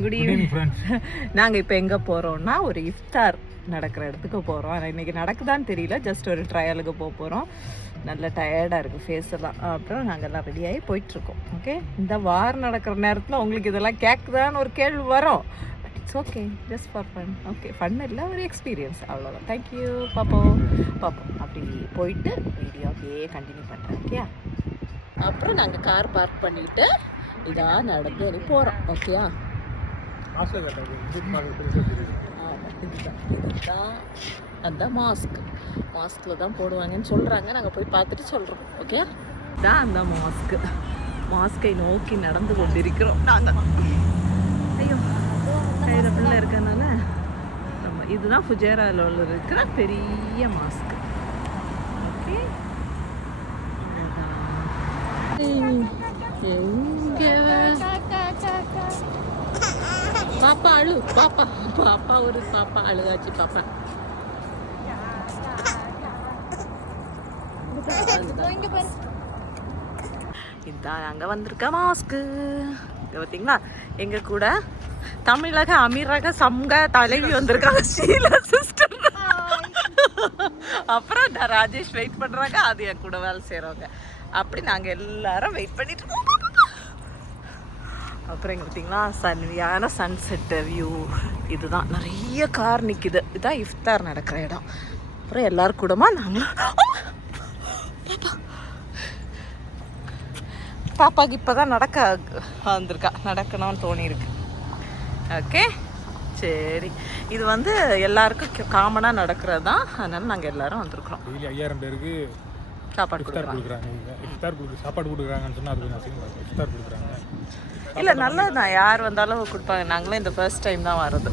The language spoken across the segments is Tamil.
Good evening friends. நாங்கள் இப்போ எங்கே போகிறோம்னா ஒரு இஃப்தார் நடக்கிற இடத்துக்கு போகிறோம். ஆனால் இன்றைக்கி நடக்குதான்னு தெரியல, ஜஸ்ட் ஒரு ட்ரையலுக்கு போகிறோம். நல்ல டயர்டாக இருக்குது ஃபேஸ் எல்லாம். அப்புறம் நாங்கள் எல்லாம் ரெடியாகி போயிட்டுருக்கோம். ஓகே, இந்த வாரம் நடக்கிற நேரத்தில் உங்களுக்கு இதெல்லாம் கேட்குதான்னு ஒரு கேள்வி வரும். But it's okay, just for fun. Okay, fun இல்லை, ஒரு எக்ஸ்பீரியன்ஸ், அவ்வளோதான். தேங்க்யூ. பார்ப்போம் அப்படி போயிட்டு வீடியோ அப்படியே கண்டினியூ பண்ணுறேன். ஓகே, அப்புறம் நாங்கள் கார் பார்க் பண்ணிவிட்டு இதாக நடந்து போகிறோம். ஓகேயா, இதுதான் அந்த மாஸ்கில் தான் போடுவாங்கன்னு சொல்கிறாங்க. நாங்கள் போய் பார்த்துட்டு சொல்கிறோம். ஓகே, தான் அந்த மாஸ்கை நோக்கி நடந்து கொண்டிருக்கிறோம் நாங்கள். ஐயோ, கையில் பிள்ளை இருக்கனால நம்ம இதுதான் ஃபுஜேராவில் இருக்கிற பெரிய மாஸ்க். ஓகே, எங்கே பாப்பா அழு, பாப்பா ஒரு பாப்பா அழுகாச்சு. பாப்பா இதுதான் அங்கே வந்திருக்க மாஸ்க்கு. பார்த்தீங்களா, எங்க கூட தமிழக அமீரக சமூக தலைவி வந்திருக்காங்க, ஷீலா சிஸ்டர். அப்புறம் ராஜேஷ் வெயிட் பண்ணுறாங்க, அது என் கூட வேலை செய்கிறவங்க. அப்படி நாங்கள் எல்லாரும் வெயிட் பண்ணிட்டு இருக்கோம். அப்புறம் இங்கே பார்த்தீங்களா சரியான சன்செட்டு வியூ. இதுதான் நிறைய கார் நிற்கிது. இதுதான் இஃப்தார் நடக்கிற இடம். அப்புறம் எல்லோரும் கூடமா நாங்களும் பாப்பாவுக்கு இப்போ தான் நடக்க வந்திருக்கா, நடக்கணும்னு தோணியிருக்கு. ஓகே, சரி. இது வந்து எல்லாருக்கும் காமனாக நடக்கிறது தான். அதனால நாங்கள் எல்லாரும் வந்திருக்கிறோம். 5000 பேருக்கு சாப்பாடு கொடுக்குறாங்கன்னு சொன்னால் அது இஃப்தார் கொடுக்குறாங்க. இல்லை, நல்லது தான், யார் வந்தாலும் கொடுப்பாங்க. நாங்களே இந்த ஃபர்ஸ்ட் டைம் தான் வர்றது.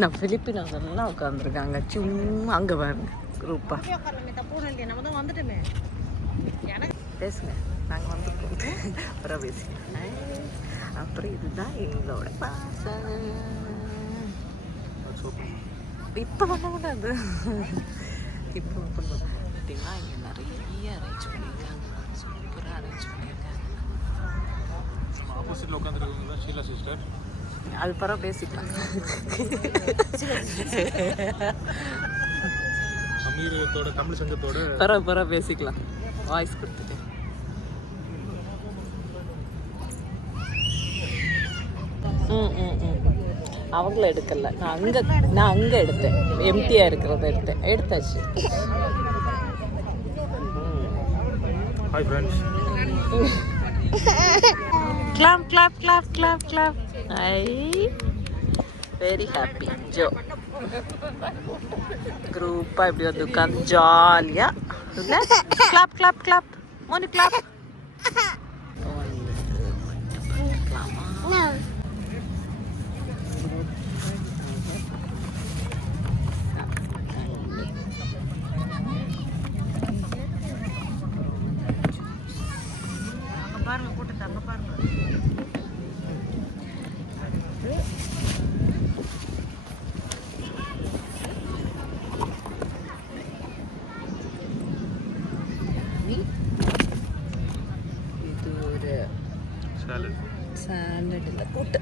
நான் பிலிப்பினோஸ் எல்லாம் உட்காந்துருக்காங்க சும்மா. அங்கே பாருங்க குரூப்பா பேசுங்க, நாங்கள் வந்துருக்கோம். அப்புறம் பேசுங்க. அப்புறம் இதுதான் எங்களோட பாசம். இப்போ பண்ண கூடாது, இப்போ பண்ணுவோம். அப்படின்னா இங்கே நிறைய அரேஞ்ச் பண்ணியிருக்காங்க, சூப்பராக அரேஞ்ச் பண்ணியிருக்காங்க. ஆப்போசிட்டில் உட்காந்துருக்கவங்க தான் ஷீலா சிஸ்டர். அது பரவ பேசிக்கலாம், அமீரகத்தோட தமிழ் சங்கத்தோட பரவ பேசிக்கலாம். வாய்ஸ் கொடுத்துட்டு அவங்கள எடுக்கல, நான் அங்கே எடுத்தேன். எம்டியாக இருக்கிறத எடுத்தாச்சு. Hi friends. clap. Very happy. Joe குரூப்பாக இப்படி வந்து உட்காந்து ஜாலியாக clap. மோனி clap. பாருங்க, கூட்டத்தை அங்கே பாருங்க. இது ஒரு சாலட் இல்லை, கூட்டு.